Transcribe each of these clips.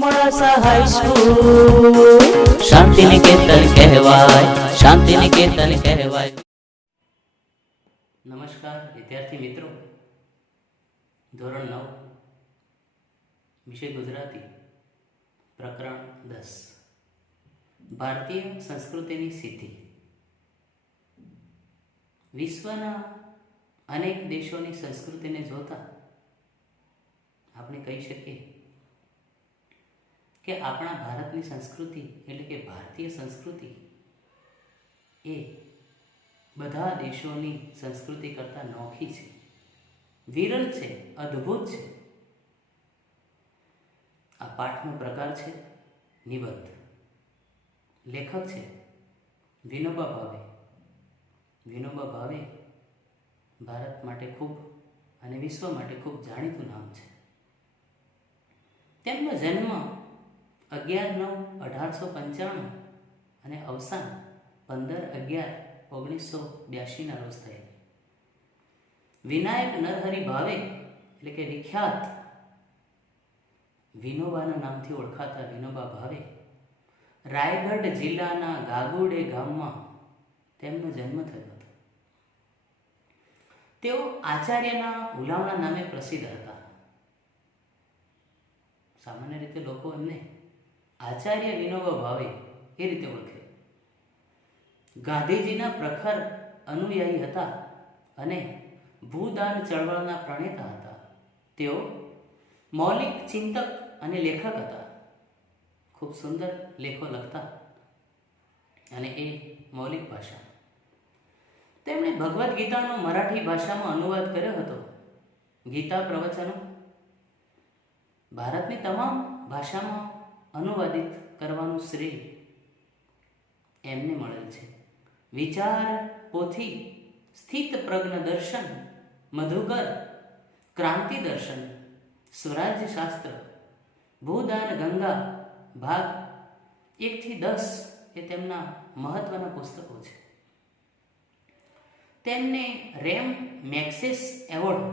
Modasa high school શાંતિ નિકેતન કહેવાય, શાંતિ નિકેતન કહેવાય. નમસ્કાર વિદ્યાર્થી મિત્રો, ધોરણ 9 વિષય ગુજરાતી, પ્રકરણ 10 ભારતીય સંસ્કૃતિની સિદ્ધિ. વિશ્વના અનેક દેશોની સંસ્કૃતિને જોતા આપણે કહી શકીએ કે આપણા ભારતની સંસ્કૃતિ એટલે કે ભારતીય સંસ્કૃતિ એ બધા દેશોની સંસ્કૃતિ કરતાં નોખી છે, વિરલ છે, અદ્ભુત છે. આ પાઠનો પ્રકાર છે નિબંધ. લેખક છે વિનોબા ભાવે. વિનોબા ભાવે ભારત માટે ખૂબ અને વિશ્વ માટે ખૂબ જાણીતું નામ છે. તેમનો જન્મ 11/9/1895 અને અવસાન 15/11/1982 રોજ થયેલ. વિનાયક નરહરિ ભાવે એટલે કે વિખ્યાત વિનોબાના નામથી ઓળખાતા વિનોબા ભાવે રાયગઢ જિલ્લાના ગાગુડે ગામમાં તેમનો જન્મ થયો હતો. તેઓ આચાર્યના હુલામણા નામે પ્રસિદ્ધ હતા. સામાન્ય રીતે લોકો એમને આચાર્ય વિનોબા ભાવે એ રીતે ઓળખે. ગાંધીજીના પ્રખર અનુયાયી હતા અને ભૂદાન ચળવળના પ્રણેતા હતા. તેઓ મૌલિક ચિંતક અને લેખક હતા. ખૂબ સુંદર લેખો લખતા અને એ મૌલિક ભાષા. તેમણે ભગવદ્ ગીતાનો મરાઠી ભાષામાં અનુવાદ કર્યો હતો. ગીતા પ્રવચનો ભારતની તમામ ભાષામાં અનુવાદિત કરવાનું શ્રેય એમને મળેલ છે. વિચાર પોથી, સ્થિત પ્રજ્ઞ દર્શન, મધુકર, ક્રાંતિ દર્શન, સ્વરાજ્ય શાસ્ત્ર, ભૂદાન ગંગા ભાગ 1 થી 10 એ તેમના મહત્વના પુસ્તકો છે. તેમને રેમ મેગ્સેસ એવોર્ડ,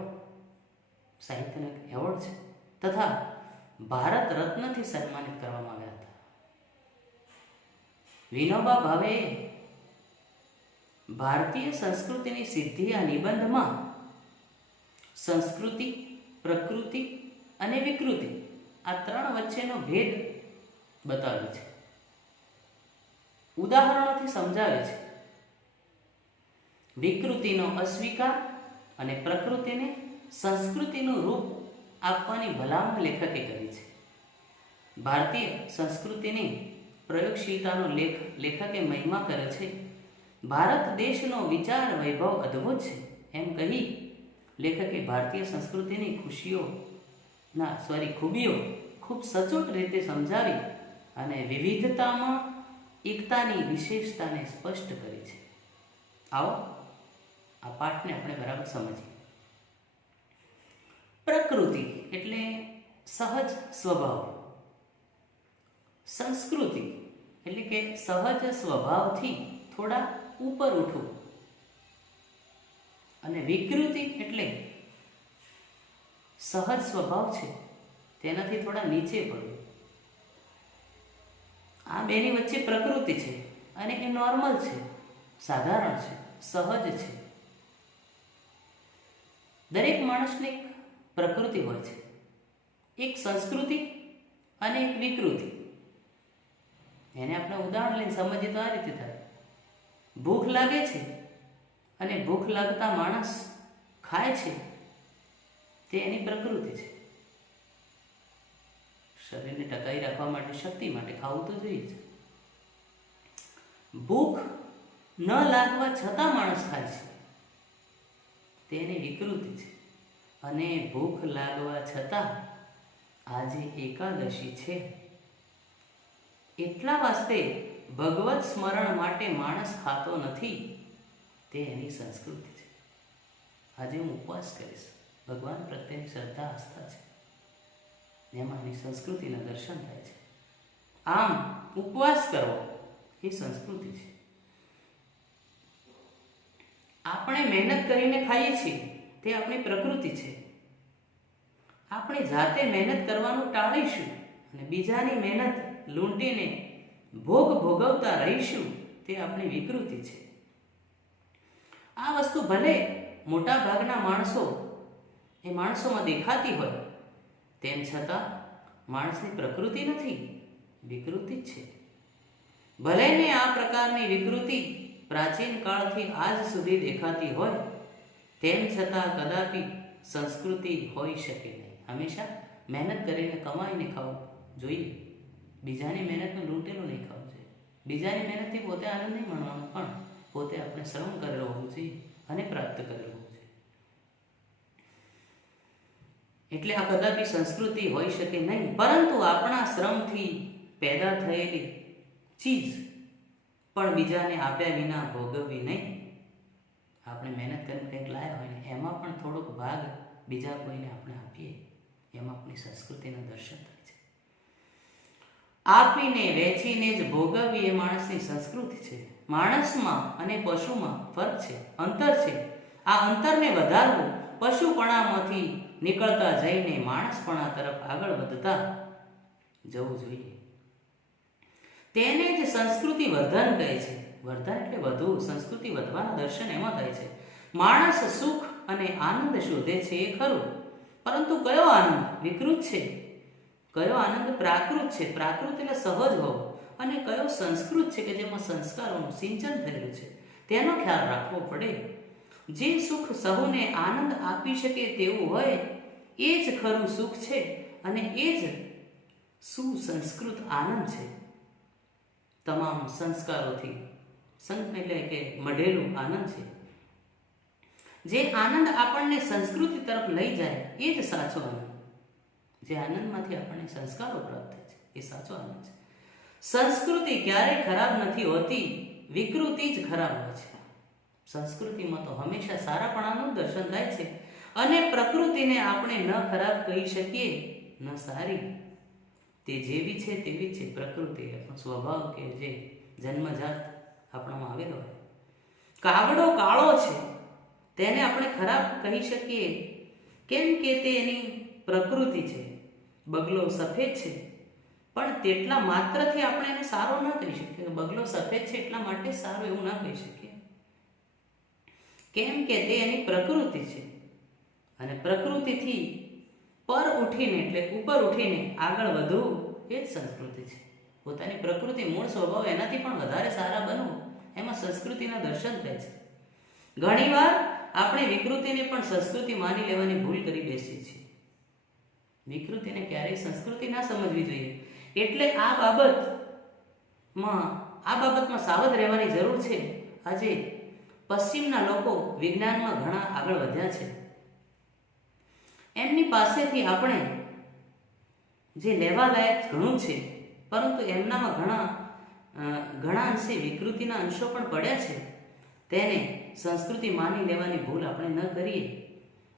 સાહિત્યનો એવોર્ડ છે, તથા ભારત રત્નથી સન્માનિત કરવામાં આવ્યા હતા. વિનોબા ભાવે ભારતીય સંસ્કૃતિની સિદ્ધિ આ નિબંધમાં સંસ્કૃતિ, પ્રકૃતિ અને વિકૃતિ આ 3 વચ્ચેનો ભેદ બતાવ્યો છે. ઉદાહરણોથી સમજાવે છે. વિકૃતિનો અસ્વીકાર અને પ્રકૃતિને સંસ્કૃતિનું રૂપ આપવાની ભલામણ લેખકે કરી છે. ભારતીય સંસ્કૃતિની પ્રયોગશીલતાનો લેખકે મહિમા કરે છે. ભારત દેશનો વિચાર વૈભવ અદ્ભુત છે એમ કહી લેખકે ભારતીય સંસ્કૃતિની ખૂબીઓ ખૂબ સચોટ રીતે સમજાવી અને વિવિધતામાં એકતાની વિશેષતાને સ્પષ્ટ કરી છે. આવો આ પાઠને આપણે બરાબર સમજીએ. પ્રકૃતિ એટલે સહજ સ્વભાવ. સંસ્કૃતિ એટલે કે સહજ સ્વભાવથી થોડા ઉપર ઉઠવું. અને વિકૃતિ એટલે સહજ સ્વભાવ છે તેનાથી થોડા નીચે પડવું. આ બેની વચ્ચે પ્રકૃતિ છે અને એ નોર્મલ છે, સાધારણ છે, સહજ છે. દરેક માણસની એક પ્રકૃતિ હોય છે, એક સંસ્કૃતિ અને એક વિકૃતિ. એને આપણે ઉદાહરણ લઈને સમજીએ તો આ રીતે થાય. ભૂખ લાગે છે અને ભૂખ લાગતા માણસ ખાય છે, તે એની પ્રકૃતિ છે. શરીરને ટકાવી રાખવા માટે, શક્તિ માટે ખાવું તો જોઈએ છે. ભૂખ ન લાગવા છતાં માણસ ખાય છે, તે એની વિકૃતિ છે. અને ભૂખ લાગવા છતાં આજે એકાદશી છે એટલા વાસ્તે ભગવત સ્મરણ માટે માણસ ખાતો નથી, તે એની સંસ્કૃતિ છે. આજે હું ઉપવાસ કરીશ, ભગવાન પ્રત્યેની શ્રદ્ધા આસ્થા છે, એમાં એની સંસ્કૃતિના દર્શન થાય છે. આમ ઉપવાસ કરવો એ સંસ્કૃતિ છે. આપણે મહેનત કરીને ખાઈએ છીએ તે આપણી પ્રકૃતિ છે. આપણે જાતે મહેનત કરવાનું ટાળીશું અને બીજાની મહેનત લૂંટીને ભોગ ભોગવતા રહીશું, તે આપણી વિકૃતિ છે. આ વસ્તુ ભલે મોટા ભાગના માણસોમાં દેખાતી હોય, તેમ છતાં માણસની પ્રકૃતિ નથી, વિકૃતિ જ છે. ભલે ને આ પ્રકારની વિકૃતિ પ્રાચીન કાળથી આજ સુધી દેખાતી હોય, તેમ છતાં કદાપી સંસ્કૃતિ હોઈ શકે નહીં. હંમેશા મહેનત કરીને કમાઈને ખાવું જોઈએ, બીજાની મહેનતનું લૂંટેલું નહીં ખાવું જોઈએ. બીજાની મહેનતથી પોતે આનંદ નહીં માણવાનો, પણ પોતે આપણે શ્રમ કરેલો હોવું જોઈએ અને પ્રાપ્ત કરેલો હોવું જોઈએ. એટલે આ કદાપી સંસ્કૃતિ હોઈ શકે નહીં. પરંતુ આપણા શ્રમથી પેદા થયેલી ચીજ પણ બીજાને આપ્યા વિના ભોગવવી નહીં. આપણે મહેનત કરીને કંઈક લાયા હોય ને એમાં પણ થોડોક ભાગ બીજા કોઈને આપણે આપીએ, એમાં આપણી સંસ્કૃતિના દર્શન થાય છે. આપીને વેચીને જ ભોગવવી એ માણસની સંસ્કૃતિ છે. માણસમાં અને પશુમાં ફરક છે, અંતર છે. આ અંતરને વધારવું પશુપણામાંથી નીકળતા જઈને માણસપણા તરફ આગળ વધતા જવું જોઈએ. તેને જ સંસ્કૃતિ વર્ધન કહે છે. વર્ધન એટલે વધુ, સંસ્કૃતિ વધવાના દર્શન એમાં થાય છે. માણસ સુખ અને આનંદ શોધે છે એ ખરું, પરંતુ કયો આનંદ વિકૃત છે, કયો આનંદ પ્રાકૃત છે, પ્રાકૃત એટલે સહજ હોવો, અને કયો સંસ્કૃત છે કે જેમાં સંસ્કારોનું સિંચન થયેલું છે, તેનો ખ્યાલ રાખવો પડે. જે સુખ સહુને આનંદ આપી શકે તેવું હોય એ જ ખરું સુખ છે અને એ જ સુસંસ્કૃત આનંદ છે. તમામ સંસ્કારોથી એટલે કે મઢેલું આનંદ છે. જે આનંદ આપણને સંસ્કૃતિ તરફ લઈ જાય એ જ સાચો આનંદ. જે આનંદમાંથી આપણને સંસ્કારો પ્રાપ્ત થાય છે એ સાચો આનંદ છે. સંસ્કૃતિ ક્યારેય ખરાબ નથી હોતી, વિકૃતિ જ ખરાબ હોય છે. સંસ્કૃતિમાં તો હંમેશા સારાપણાનું દર્શન થાય છે અને પ્રકૃતિને આપણે ન ખરાબ કહી શકીએ ન સારી. તે જેવી છે તેવી છે પ્રકૃતિ, આપણો સ્વભાવ કે જે જન્મજાત આપણામાં આવેલો હોય. કાગડો કાળો છે તેને આપણે ખરાબ કહી શકીએ, કેમ કે તે એની પ્રકૃતિ છે. બગલો સફેદ છે પણ તેટલા માત્રથી આપણે એને સારો ન કહી શકીએ. બગલો સફેદ છે એટલા માટે સારો એવું ના કહી શકીએ, કેમ કે તે એની પ્રકૃતિ છે. અને પ્રકૃતિથી પર ઉઠીને એટલે ઉપર ઉઠીને આગળ વધવું એ જ સંસ્કૃતિ છે. પોતાની પ્રકૃતિ મૂળ સ્વભાવ એનાથી પણ વધારે સારા બનવું, એમાં સંસ્કૃતિના દર્શન થાય છે. ઘણીવાર આપણે વિકૃતિને પણ સંસ્કૃતિ માની લેવાની ભૂલ કરી બેસીએ છીએ. વિકૃતિને ક્યારેય સંસ્કૃતિ ના સમજવી જોઈએ. એટલે આ બાબતમાં સાવધ રહેવાની જરૂર છે. આજે પશ્ચિમના લોકો વિજ્ઞાનમાં ઘણા આગળ વધ્યા છે. એમની પાસેથી આપણે જે લેવા લાયક ઘણું છે, પરંતુ એમનામાં ઘણા અંશે વિકૃતિના અંશો પણ પડ્યા છે. તેને સંસ્કૃતિ માની લેવાની ભૂલ આપણે ન કરીએ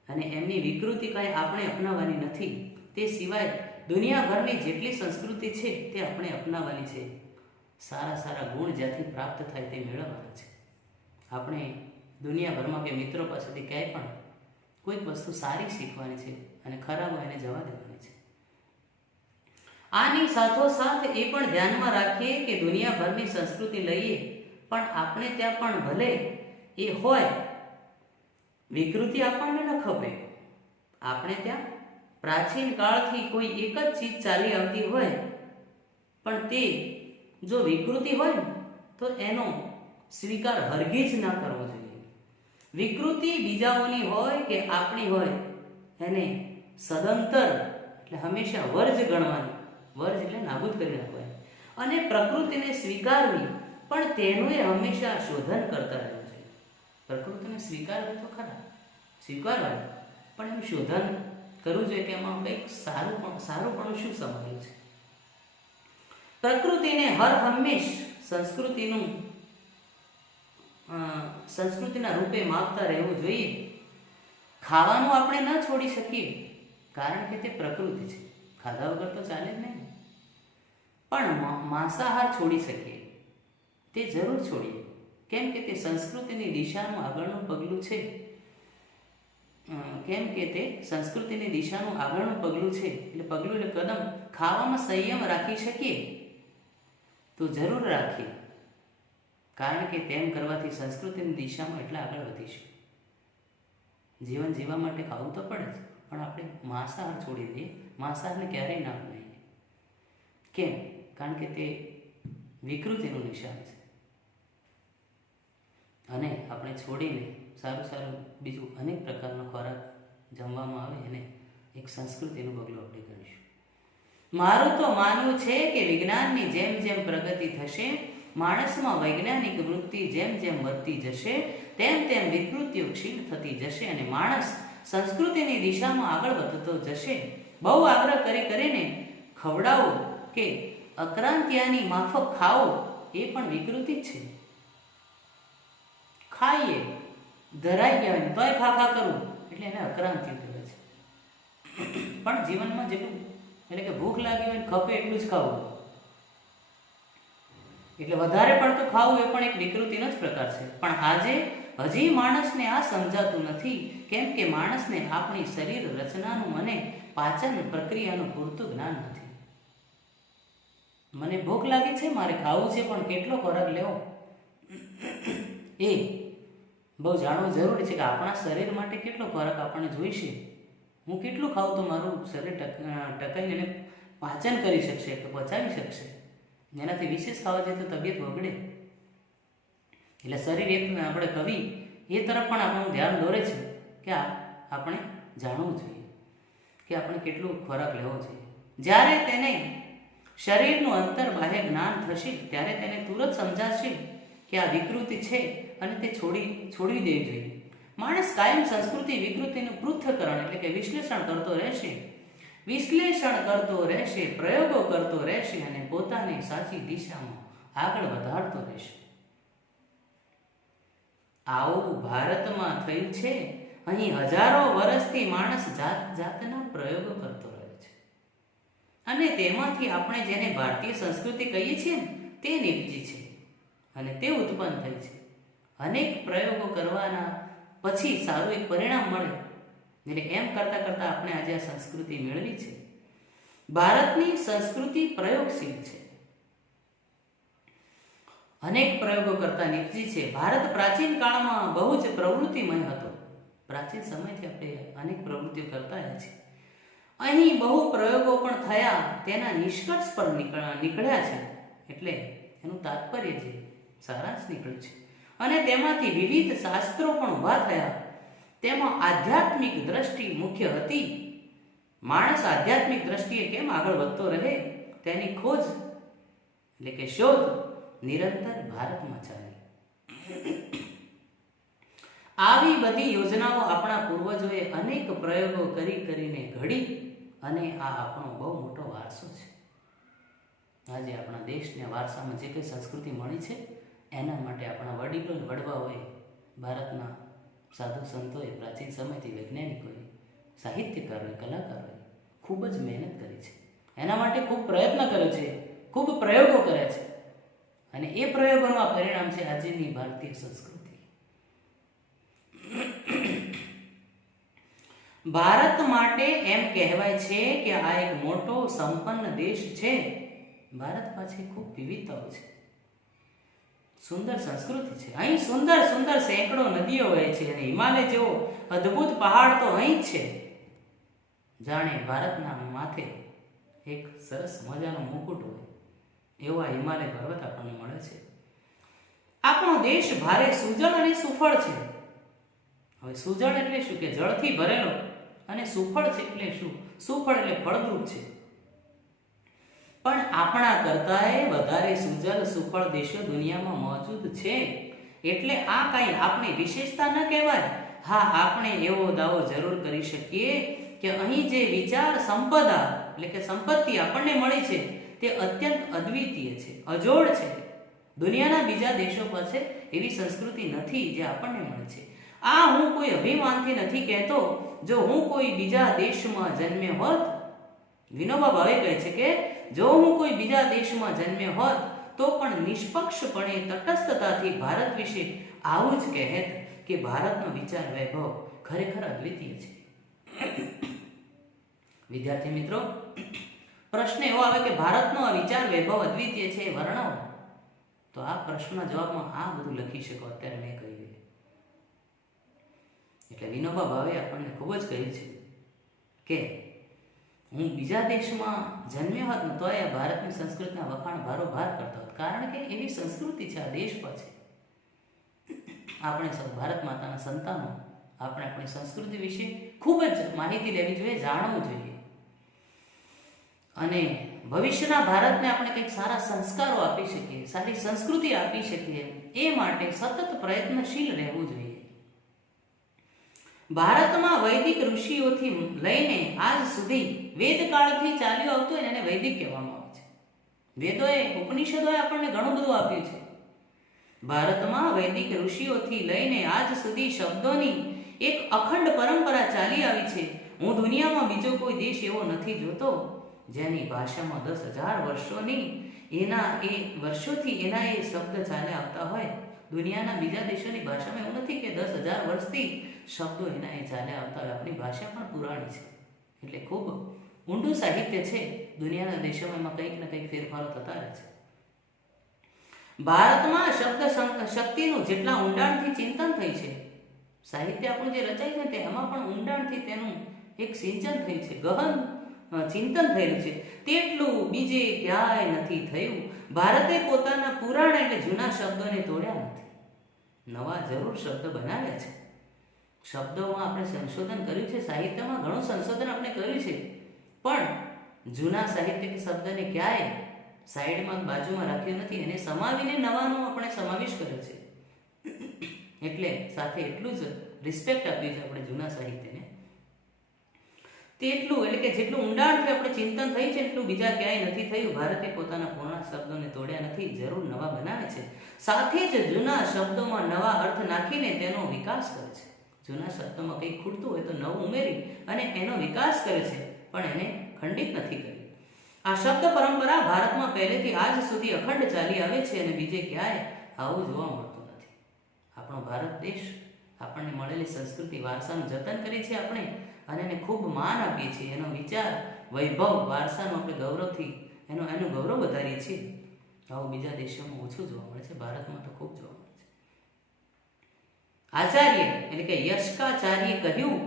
અને એમની વિકૃતિ કાંઈ આપણે અપનાવવાની નથી. તે સિવાય દુનિયાભરની જેટલી સંસ્કૃતિ છે તે આપણે અપનાવવાની છે. સારા સારા ગુણ જ્યાંથી પ્રાપ્ત થાય તે મેળવવાના છે. આપણે દુનિયાભરમાં કે મિત્રો પાસેથી ક્યાંય પણ કોઈક વસ્તુ સારી શીખવાની છે અને ખરાબ હોય એને જવા દેવાની છે. આની સાથોસાથ એ પણ ધ્યાનમાં રાખીએ કે દુનિયાભરની સંસ્કૃતિ લઈએ પણ આપણે ત્યાં પણ ભલે એ હોય વિકૃતિ આપણને ન ખપે. આપણે ત્યાં પ્રાચીન કાળથી કોઈ એક જ ચીજ ચાલી આવતી હોય પણ તે જો વિકૃતિ હોય તો એનો સ્વીકાર હરગીજ ના કરવો જોઈએ. વિકૃતિ બીજાઓની હોય કે આપણી હોય એને સદંતર એટલે હંમેશા વર્જ ગણવાની. વર્જ એટલે નાબૂદ કરી નાખવાની. અને પ્રકૃતિને સ્વીકારવી પણ તેનું એ હંમેશા શોધન કરતા રહેવું જોઈએ. પ્રકૃતિને સ્વીકારવી તો ખરા, સ્વીકારવાની પણ એનું શોધન કરવું જોઈએ કે એમાં કંઈક સારું પણ શું સમાયેલું છે. પ્રકૃતિને હર હંમેશ સંસ્કૃતિના રૂપે માપતા રહેવું જોઈએ. ખાવાનું આપણે ન છોડી શકીએ કારણ કે તે પ્રકૃતિ છે, ખાધા વગર તો ચાલે જ નહીં. પણ માંસાહાર છોડી શકીએ, તે જરૂર છોડીએ, કેમ કે તે સંસ્કૃતિની દિશાનું આગળનું પગલું છે. કેમ કે તે સંસ્કૃતિની દિશાનું આગળનું પગલું છે. એટલે પગલું એટલે કદમ. ખાવામાં સંયમ રાખી શકીએ તો જરૂર રાખીએ, કારણ કે તેમ કરવાથી સંસ્કૃતિની દિશામાં એટલા આગળ વધીશું. જીવન જીવવા માટે ખાવું તો પડે જ, પણ આપણે માંસાહાર છોડી દઈએ. માંસાહારને ક્યારેય ના બનાવીએ. કેમ? કારણ કે તે વિકૃતિનું નિશાન છે. અને આપણે છોડીને સારું સારું બીજું અનેક પ્રકારનો ખોરાક જમવામાં આવે અને એક સંસ્કૃતિનું પગલું આપણે કરીશું. મારું તો માનવું છે કે વિજ્ઞાનની જેમ જેમ પ્રગતિ થશે, માણસમાં વૈજ્ઞાનિક વૃત્તિ જેમ જેમ વધતી જશે, તેમ તેમ વિકૃતિઓ ક્ષીણ થતી જશે અને માણસ સંસ્કૃતિની દિશામાં આગળ વધતો જશે. બહુ આગ્રહ કરીને ખવડાવો કે અક્રાંતિયાની માફક ખાઓ એ પણ વિકૃતિ જ છે. ખાઈએ, ધરાઈ ગયા હોય તોય ખા ખા કરવું એટલે એને અક્રાંતિ કહેવાય છે. પણ જીવનમાં જેટલું એટલે કે ભૂખ લાગી હોય ખપે એટલું જ ખાવું, એટલે વધારે પડતું ખાવું એ પણ એક વિકૃતિનો જ પ્રકાર છે. પણ આજે હજી માણસને આ સમજાતું નથી, કેમ કે માણસને આપણી શરીર રચનાનું અને પાચન પ્રક્રિયાનું પૂરતું જ્ઞાન નથી. મને ભૂખ લાગી છે, મારે ખાવું છે, પણ કેટલો ખોરાક લેવો એ બહુ જાણવું જરૂરી છે કે આપણા શરીર માટે કેટલો ખોરાક આપણને જોઈશે. હું કેટલું ખાઉં તો મારું શરીર ટકાઈને એને પાચન કરી શકશે, કે પચાવી શકશે. એનાથી વિશેષ ખાવા જઈએ તો તબિયત બગડે. એટલે શરીર એક આપણે કવિ એ તરફ પણ આપણું ધ્યાન દોરે છે કે આપણે જાણવું જોઈએ કે આપણે કેટલું ખોરાક લેવો જોઈએ. જ્યારે તેને શરીરનું અંતર બાહ્ય જ્ઞાન થશે ત્યારે તેને તુરંત સમજાશે કે આ વિકૃતિ છે અને તે છોડવી દેવી જોઈએ. માણસ કાયમ સંસ્કૃતિ વિકૃતિનું પૃથ્થકરણ એટલે કે વિશ્લેષણ કરતો રહેશે, પ્રયોગો કરતો રહેશે અને પોતાની સાચી દિશામાં આગળ વધારતો રહેશે. આવું ભારતમાં થયું છે. અહીં હજારો વર્ષથી માણસ જાતના પ્રયોગો કરતો રહ્યો છે અને તેમાંથી આપણે જેને ભારતીય સંસ્કૃતિ કહીએ છીએ તે નિપજી છે અને તે ઉત્પન્ન થઈ છે. અનેક પ્રયોગો કરવાના પછી સારું એક પરિણામ મળે, એટલે એમ કરતાં કરતાં આપણે આજે આ સંસ્કૃતિ મેળવી છે. ભારતની સંસ્કૃતિ પ્રયોગશીલ છે, અનેક પ્રયોગો કરતા નિપજી છે. ભારત પ્રાચીન કાળમાં બહુ જ પ્રવૃત્તિમય હતો. પ્રાચીન સમયથી આપણે અનેક પ્રવૃત્તિઓ કરતા આવ્યા છીએ. અહીં બહુ પ્રયોગો પણ થયા, તેના નિષ્કર્ષ પર નીકળ્યા છે. એટલે એનું તાત્પર્ય છે, સારાંશ નીકળ્યું છે. અને તેમાંથી વિવિધ શાસ્ત્રો પણ ઊભા થયા. તેમાં આધ્યાત્મિક દ્રષ્ટિ મુખ્ય હતી. માણસ આધ્યાત્મિક દ્રષ્ટિએ કેમ આગળ વધતો રહે તેની ખોજ એટલે કે શોધ નિરંતર ભારતમાં ચાલી. આવી બધી યોજનાઓ આપણા પૂર્વજોએ અનેક પ્રયોગો કરીને ઘડી અને આ આપણો બહુ મોટો વારસો છે. આજે આપણા દેશને વારસામાં જે કંઈ સંસ્કૃતિ મળી છે એના માટે આપણા વડીલો વડવાઓએ, ભારતના સાધુ સંતોએ, પ્રાચીન સમયથી વૈજ્ઞાનિકોએ, સાહિત્યકારોએ, કલાકારોએ ખૂબ જ મહેનત કરી છે. એના માટે ખૂબ પ્રયત્ન કર્યો છે, ખૂબ પ્રયોગો કર્યા છે અને એ પ્રયોગોનું આ પરિણામ છે આજની ભારતીય સંસ્કૃતિ. ભારત માટે એમ કહેવાય છે કે આ એક મોટો સંપન્ન દેશ છે. ભારત પાસે ખૂબ વિવિધતાઓ છે, સુંદર સંસ્કૃતિ છે. અહીં સુંદર સુંદર સેંકડો નદીઓ વહે છે અને હિમાલય જેવો અદ્ભુત પહાડ તો અહીં જ છે. જાણે ભારતના માથે એક સરસ મજાનો મુકુટ હોય એવો આ હિમાલય પર્વત આપણને મળે છે. આપણો દેશ ભારે સુજળ અને સુફળ છે. હવે સુજળ એટલે શું? કે જળથી ભરેલો. અને સુફળ છે એટલે શું? સુફળ એટલે ફળદ્રુપ છે. પણ આપણા કરતાંય વધારે સુજલ સુફળ દેશો દુનિયામાં મોજૂદ છે. એટલે આ કાંઈ આપણી વિશેષતા ન કહેવાય. હા, આપણે એવો દાવો જરૂર કરી શકીએ કે અહીં જે વિચાર સંપદા એટલે કે સંપત્તિ આપણને મળી છે તે અત્યંત અદ્વિતીય છે, અજોડ છે. દુનિયાના બીજા દેશો પાસે એવી સંસ્કૃતિ નથી જે આપણને મળે છે. આ હું કોઈ અભિમાનથી નથી કહેતો. જો હું કોઈ બીજા દેશમાં જન્મ્યો હોત, વિનોબા ભાવે કહે છે કે જો હું કોઈ બીજા દેશમાં જન્મ્યો હોત તો પણ નિષ્પક્ષપણે તટસ્થતાથી ભારત વિશે આવું જ કહેત કે ભારતનો વિચાર વૈભવ ખરેખર અદ્વિતીય છે. વિદ્યાર્થી મિત્રો, પ્રશ્ન એવો આવે કે ભારતનો આ વિચાર વૈભવ અદ્વિતીય છે એ વર્ણવો. તો આ પ્રશ્નના જવાબમાં આ બધું લખી શકો અત્યારે મેં કહ્યું. એટલે વિનોબા ભાવે આપણને ખૂબ જ કહ્યું છે કે હું બીજા દેશમાં જન્મ્યો હોત ને તોય આ ભારતની સંસ્કૃતિના વખાણ ભારોભાર કરતો હોત, કારણ કે એવી સંસ્કૃતિ છે આ દેશ પર છે. આપણે સૌ ભારત માતાના સંતાનો આપણે આપણી સંસ્કૃતિ વિશે ખૂબ જ માહિતી લેવી જોઈએ, જાણવું જોઈએ, અને ભવિષ્યના ભારતને આપણે કંઈક સારા સંસ્કારો આપી શકીએ, સારી સંસ્કૃતિ આપી શકીએ, એ માટે સતત પ્રયત્નશીલ રહેવું જોઈએ. ભારતમાં વૈદિક ઋષિઓથી લઈને આજ સુધી વેદકાળથી ચાલ્યું આવતું હોય એને વૈદિક કહેવામાં આવે છે. વેદોએ, ઉપનિષદોએ આપણને ઘણું બધું આપ્યું છે. ભારતમાં વૈદિક ઋષિઓથી લઈને આજ સુધી શબ્દોની એક અખંડ પરંપરા ચાલી આવી છે. હું દુનિયામાં બીજો કોઈ દેશ એવો નથી જોતો જેની ભાષામાં 10,000 વર્ષોથી એના એ શબ્દ ચાલે આવતા હોય. દુનિયાના બીજા દેશોની ભાષામાં એવું નથી કે 10,000 વર્ષથી શબ્દો એના એ ચાલે આવતા હોય. આપણી ભાષા પણ પુરાણી છે, એટલે ખૂબ ઊંડું સાહિત્ય છે. દુનિયાના દેશોમાં એમાં કંઈક ને કંઈક ફેરફારો થતા રહે છે. ભારતમાં શબ્દ શક્તિનું જેટલા ઊંડાણથી ચિંતન થઈ છે, સાહિત્ય આપણું જે રચાય છે તેમાં પણ ઊંડાણથી તેનું એક સિંચન થયું છે, ગહન ચિંતન થયેલું છે, તેટલું બીજે ક્યાંય નથી થયું. ભારતે પોતાના પુરાણ એટલે જૂના શબ્દોને તોડ્યા નથી, નવા જરૂર શબ્દ બનાવ્યા છે. શબ્દોમાં આપણે સંશોધન કર્યું છે, સાહિત્યમાં ઘણું સંશોધન આપણે કર્યું છે, પણ જૂના સાહિત્યિક શબ્દને ક્યાંય સાઈડમાં બાજુમાં રાખ્યું નથી, એને સમાવીને નવાનો આપણે સમાવેશ કર્યો છે. એટલે સાથે એટલું જ રિસ્પેક્ટ આપ્યું છે આપણે જૂના સાહિત્યને. તેટલું એટલે કે જેટલું ઊંડાણથી આપણે ચિંતન થઈ છે એટલું બીજા ક્યાંય નથી થયું. ભારતે પોતાના પૂર્ણ શબ્દોને તોડ્યા નથી, જરૂર નવા બનાવે છે. સાથે જ જૂના શબ્દોમાં નવા અર્થ નાખીને તેનો વિકાસ કરે છે. જૂના શબ્દોમાં કંઈક ખૂટતું હોય તો નવું ઉમેરી અને એનો વિકાસ કરે છે, પણ એને ખંડિત નથી કરી. આ શબ્દ પરંપરા ભારતમાં પહેલેથી આજ સુધી અખંડ ચાલી આવે છે અને બીજે ક્યાંય આવું જોવા મળતું નથી. આપણો ભારત દેશ આપણને મળેલી સંસ્કૃતિ વારસાનું જતન કરી છે આપણે, અને એને ખૂબ માન આપીએ છીએ. એનો વિચાર વૈભવ વારસાનું આપણે ગૌરવથી એનું ગૌરવ વધારીએ છીએ. આવું બીજા દેશોમાં ઓછું જોવા મળે છે, ભારતમાં તો ખૂબ જોવા મળે છે. આચાર્ય એટલે કે યશકાચાર્ય કહ્યું,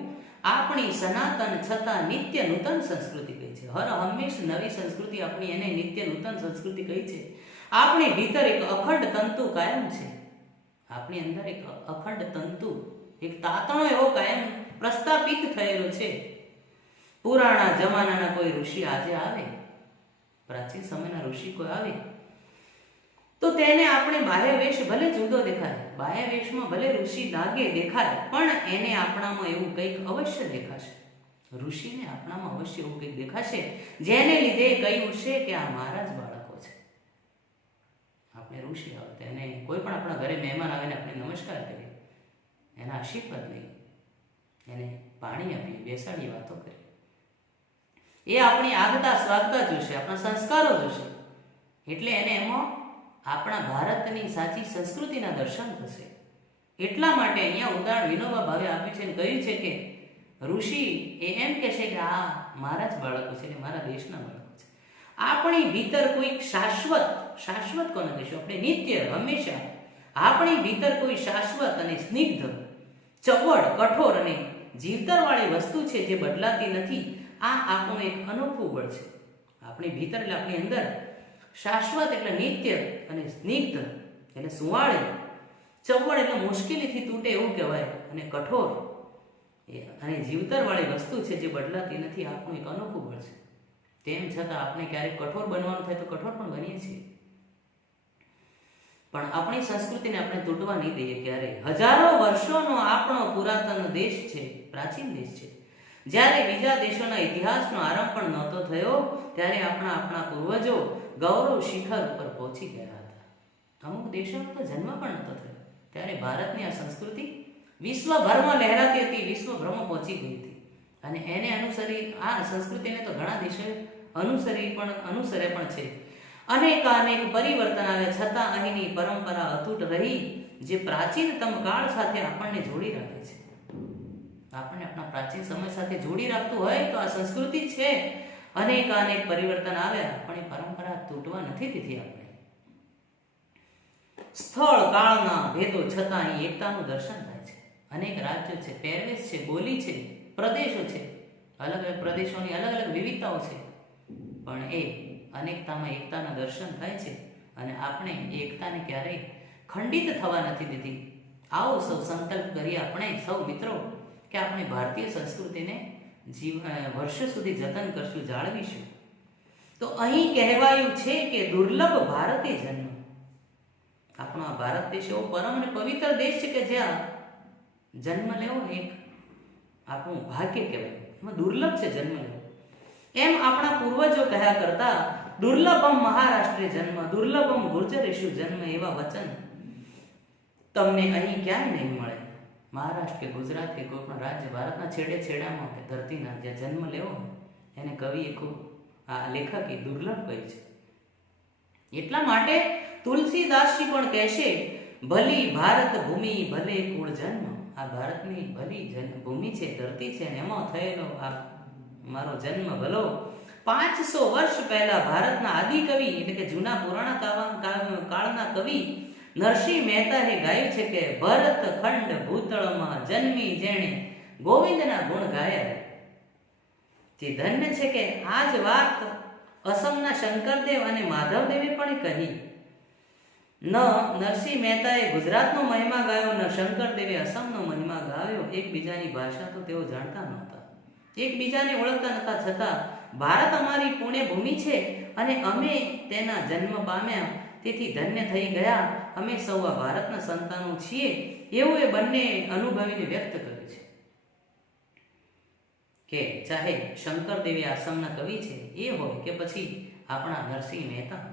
આપણી સનાતન છતાં નિત્ય નૂતન સંસ્કૃતિ કહી છે. હર હંમેશ નવી સંસ્કૃતિ આપણી, એને નિત્ય નૂતન સંસ્કૃતિ કહી છે. આપણી ભીતર એક અખંડ તંતુ કાયમ છે. આપણી અંદર એક અખંડ તંતુ, એક તાતણો એવો કાયમ પ્રસ્થાપિત થયેલો છે. પુરાણા જમાનાના કોઈ ઋષિ આજે આવે, પ્રાચીન સમયના ઋષિ કોઈ આવે તો તેને આપણે બાહ્ય વેશ ભલે જુદો દેખાય, બાહ્ય વેશમાં ભલે ઋષિ લાગે દેખાય, પણ એને આપણામાં એવું કંઈક અવશ્ય દેખાશે. ઋષિને આપણામાં અવશ્ય એવું કંઈક દેખાશે જેને લીધે કહી ઉઠશે કે આ મારા જ બાળકો છે. આપણે ઋષિ આવે તો એને કોઈ પણ આપણા ઘરે મહેમાન આવે ને આપણે નમસ્કાર કરીએ, એના આશીર્વાદ લઈએ, એને પાણી આપીએ, બેસાડીએ, વાતો કરીએ. એ આપણી આગતા સ્વાગતા જોશે, આપણા સંસ્કારો જોશે, એટલે એને એમાં આપણા ભારતની સાચી સંસ્કૃતિના દર્શન થશે. એટલા માટે અહીંયા ઉદાહરણ વિનોબા ભાવે આપ્યું છે અને કહ્યું છે કે ઋષિ એ એમ કહેશે કે આ મારા જ બાળકો છે, મારા દેશના બાળકો છે. આપણી ભીતર કોઈક શાશ્વત કોને કહીશું આપણે, નિત્ય હંમેશા આપણી ભીતર કોઈ શાશ્વત અને સ્નિગ્ધ, ચવડ, કઠોર અને જીવતરવાળી વસ્તુ છે જે બદલાતી નથી. આ આપણું એક અનોખું બળ છે. આપણી ભીતર એટલે આપણી અંદર શાશ્વત એટલે નિત્ય, અને સ્નિગ્ધ એટલે સુવાળી, ચવડ એટલે મુશ્કેલીથી તૂટે એવું કહેવાય, અને કઠોર અને જીવતરવાળી વસ્તુ છે જે બદલાતી નથી. આપણું એક અનોખું બળ છે. તેમ છતાં આપણે ક્યારેક કઠોર બનવાનું થાય તો કઠોર પણ બનીએ છીએ, પણ આપણી સંસ્કૃતિને આપણે તૂટવા નહીં દઈએ ક્યારેય. હજારો વર્ષોનો આપણો પુરાતન દેશ છે, પ્રાચીન દેશ છે. જ્યારે બીજા દેશોના ઇતિહાસનો આરંભ પણ નહોતો થયો ત્યારે આપણા પૂર્વજો ગૌરવ શિખર ઉપર પહોંચી ગયા હતા. અમુક દેશોનો તો જન્મ પણ નહોતો થયો ત્યારે ભારતની આ સંસ્કૃતિ વિશ્વભરમાં લહેરાતી હતી, વિશ્વભરમાં પહોંચી ગઈ હતી. અને એને અનુસરી આ સંસ્કૃતિને તો ઘણા દેશોએ અનુસરે પણ છે. અનેક પરિવર્તન આવ્યા છતાં અહીંની પરંપરા અતૂટ રહી, જે પ્રાચીનતમ કાળ સાથે આપણને જોડી રાખે છે. આપણને આપણા પ્રાચીન સમય સાથે જોડી રાખતું હોય તો આ સંસ્કૃતિ જ છે. અનેક પરિવર્તન આવ્યા પણ એ પરંપરા તૂટવા નથી દીધી. આપણે સ્થળ કાળના ભેદો છતાં અહીં એકતાનું દર્શન થાય છે. અનેક રાજ્યો છે, પહેરવેશ છે, બોલી છે, પ્રદેશો છે, અલગ અલગ પ્રદેશોની અલગ અલગ વિવિધતાઓ છે, પણ એ અનેકતામાં એકતાના દર્શન થાય છે. અને આપણે એ એકતાને ક્યારેય ખંડિત થવા નથી દીધી. આવો સૌ સંકલ્પ કરીએ આપણે સૌ મિત્રો કે આપણે ભારતીય સંસ્કૃતિને વર્ષો સુધી જતન કરશું, જાળવીશું. તો અહીં કહેવાયું છે કે દુર્લભ ભારતે જન્મ. આપણો આ ભારત દેશ એવો પરમ અને પવિત્ર દેશ છે કે જ્યાં જન્મ લેવો ને એક આપણું ભાગ્ય કહેવાય. એમાં દુર્લભ છે જન્મ લેવો. એમ આપણા પૂર્વજો કહ્યા કરતા દુર્લભમ મહારાષ્ટ્રે જન્મ, દુર્લભમ ગુર્જરેશુ જન્મ, એવા વચન તમને અહીં ક્યાંય નહીં મળે. મહારાષ્ટ્ર કે ગુજરાત કે કોઈ પણ રાજ્ય ભારતના છેડે છેડામાં કે ધરતીના જ્યાં જન્મ લેવો એને કવિએ ખૂબ આ લેખકે દુર્લભ કહી છે. એટલા માટે તુલસીદાસજી પણ કહેશે ભલી ભારત ભૂમિ ભલે કુળ જન્મ. આ ભારતની ભલી ભૂમિ છે, ધરતી છે, અને એમાં થયેલો આ મારો જન્મ ભલો. 500 વર્ષ પહેલા ભારતના આદિ કવિ એટલે કે જૂના પુરાણા કાળના કવિ નરસિંહ મહેતાએ ગાયું છે કે ભરત ખંડ ભૂતળમાં જન્મી જેણે ગોવિંદના ગુણ ગાયા. તે ધન્ય છે કે આ જ વાત અસમના શંકરદેવ અને માધવદેવે પણ કહી. નરસિંહ મહેતાએ ગુજરાતનો મહિમા ગાયો, ન શંકરદેવે અસમનો મહિમા ગાયો. એકબીજાની ભાષા તો તેઓ જાણતા નહોતા, એકબીજાને ઓળખતા નહોતા, છતાં ભારત અમારી પુણ્ય ભૂમિ છે અને અમે તેના જન્મ પામ્યા, તેથી ધન્ય થઈ ગયા. અમે સૌ આ ભારતના સંતાનો છીએ એવું એ બંને અનુભવીને વ્યક્ત કર્યું છે. કે ચાહે શંકરદેવી આસામના કવિ છે એ હોય કે પછી આપણા નરસિંહ મહેતા,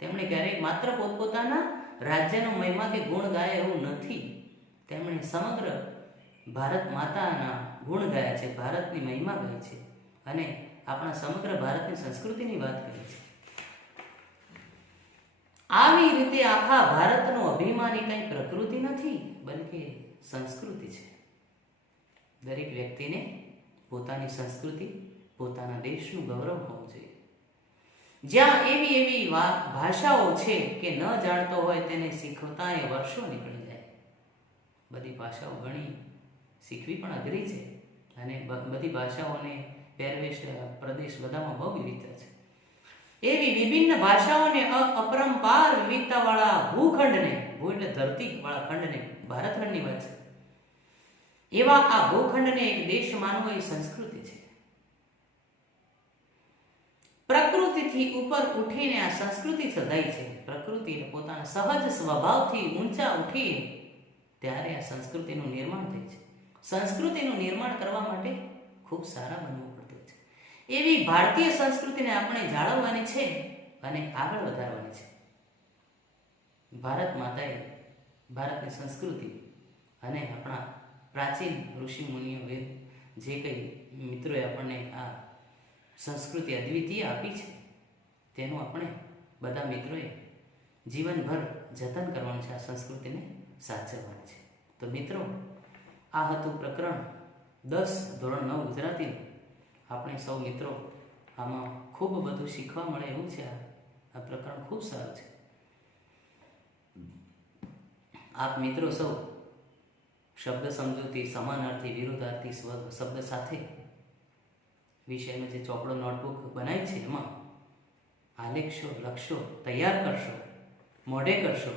તેમણે ક્યારેય માત્ર પોતપોતાના રાજ્યનો મહિમા કે ગુણ ગાયા એવું નથી. તેમણે સમગ્ર ભારત માતાના ગુણ ગાયા છે, ભારતની મહિમા ગાઈ છે અને આપણા સમગ્ર ભારતની સંસ્કૃતિની વાત કરી છે. આવી રીતે આખા ભારતનું અભિમાન એ કંઈ પ્રકૃતિ નથી, બલકે સંસ્કૃતિ છે. દરેક વ્યક્તિને પોતાની સંસ્કૃતિ, પોતાના દેશનું ગૌરવ હોવું જોઈએ. જ્યાં એવી ભાષાઓ છે કે ન જાણતો હોય તેને શીખવતા એ વર્ષો નીકળી જાય. બધી ભાષાઓ ઘણી શીખવી પણ અઘરી છે અને બધી ભાષાઓને પહેરવેશ, પ્રદેશ બધામાં બહુ વિવિધતા છે. એવી વિભિન્ન ભાષાઓને અપરંપાર વિવિધતાવાળા ભૂખંડને, ભૂ એટલે ધરતીવાળા ખંડને, ભારત ખંડની વાત છે, એવા આ ભૂખંડને એક દેશ માનવો એ સંસ્કૃતિ છે. પ્રકૃતિથી ઉપર ઉઠીને આ સંસ્કૃતિ સધાઈ છે. પ્રકૃતિ પોતાના સહજ સ્વભાવથી ઊંચા ઉઠીએ ત્યારે આ સંસ્કૃતિનું નિર્માણ થાય છે. સંસ્કૃતિનું નિર્માણ કરવા માટે ખૂબ સારા બનવું પડતું છે. એવી ભારતીય સંસ્કૃતિને આપણે જાળવવાની છે અને આગળ વધારવાની છે. ભારત માતાએ ભારતની સંસ્કૃતિ અને આપણા પ્રાચીન ઋષિ મુનિઓ જે કંઈ મિત્રોએ આપણને આ સંસ્કૃતિ અદ્વિતીય આપી છે તેનું આપણે બધા મિત્રોએ જીવનભર જતન કરવાનું છે, આ સંસ્કૃતિને સાચવવાની છે. તો મિત્રો, આ હતું પ્રકરણ 10 ધોરણ 9 ગુજરાતીનું. આપણે સૌ મિત્રો આમાં ખૂબ બધું શીખવા મળે એવું છે. આ પ્રકરણ ખૂબ સારું છે. આપ મિત્રો સૌ શબ્દ સમજૂતી, સમાનાર્થી, વિરુદ્ધાર્થી શબ્દ સાથે વિષયનો જે ચોપડો નોટબુક બનાવી છે એમાં આલેખશો, લખશો, તૈયાર કરશો, મોઢે કરશો.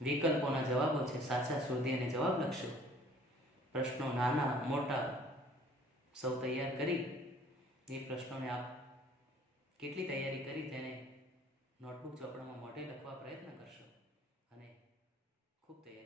વિકલ્પોના જવાબો છે, સાચા શોધી અને જવાબ લખશો. પ્રશ્નો નાના મોટા સૌ તૈયાર કરી એ પ્રશ્નોને આપ કેટલી તૈયારી કરી તેને નોટબુક ચોપડામાં મોઢે લખવા પ્રયત્ન કરશો અને ખૂબ તૈયાર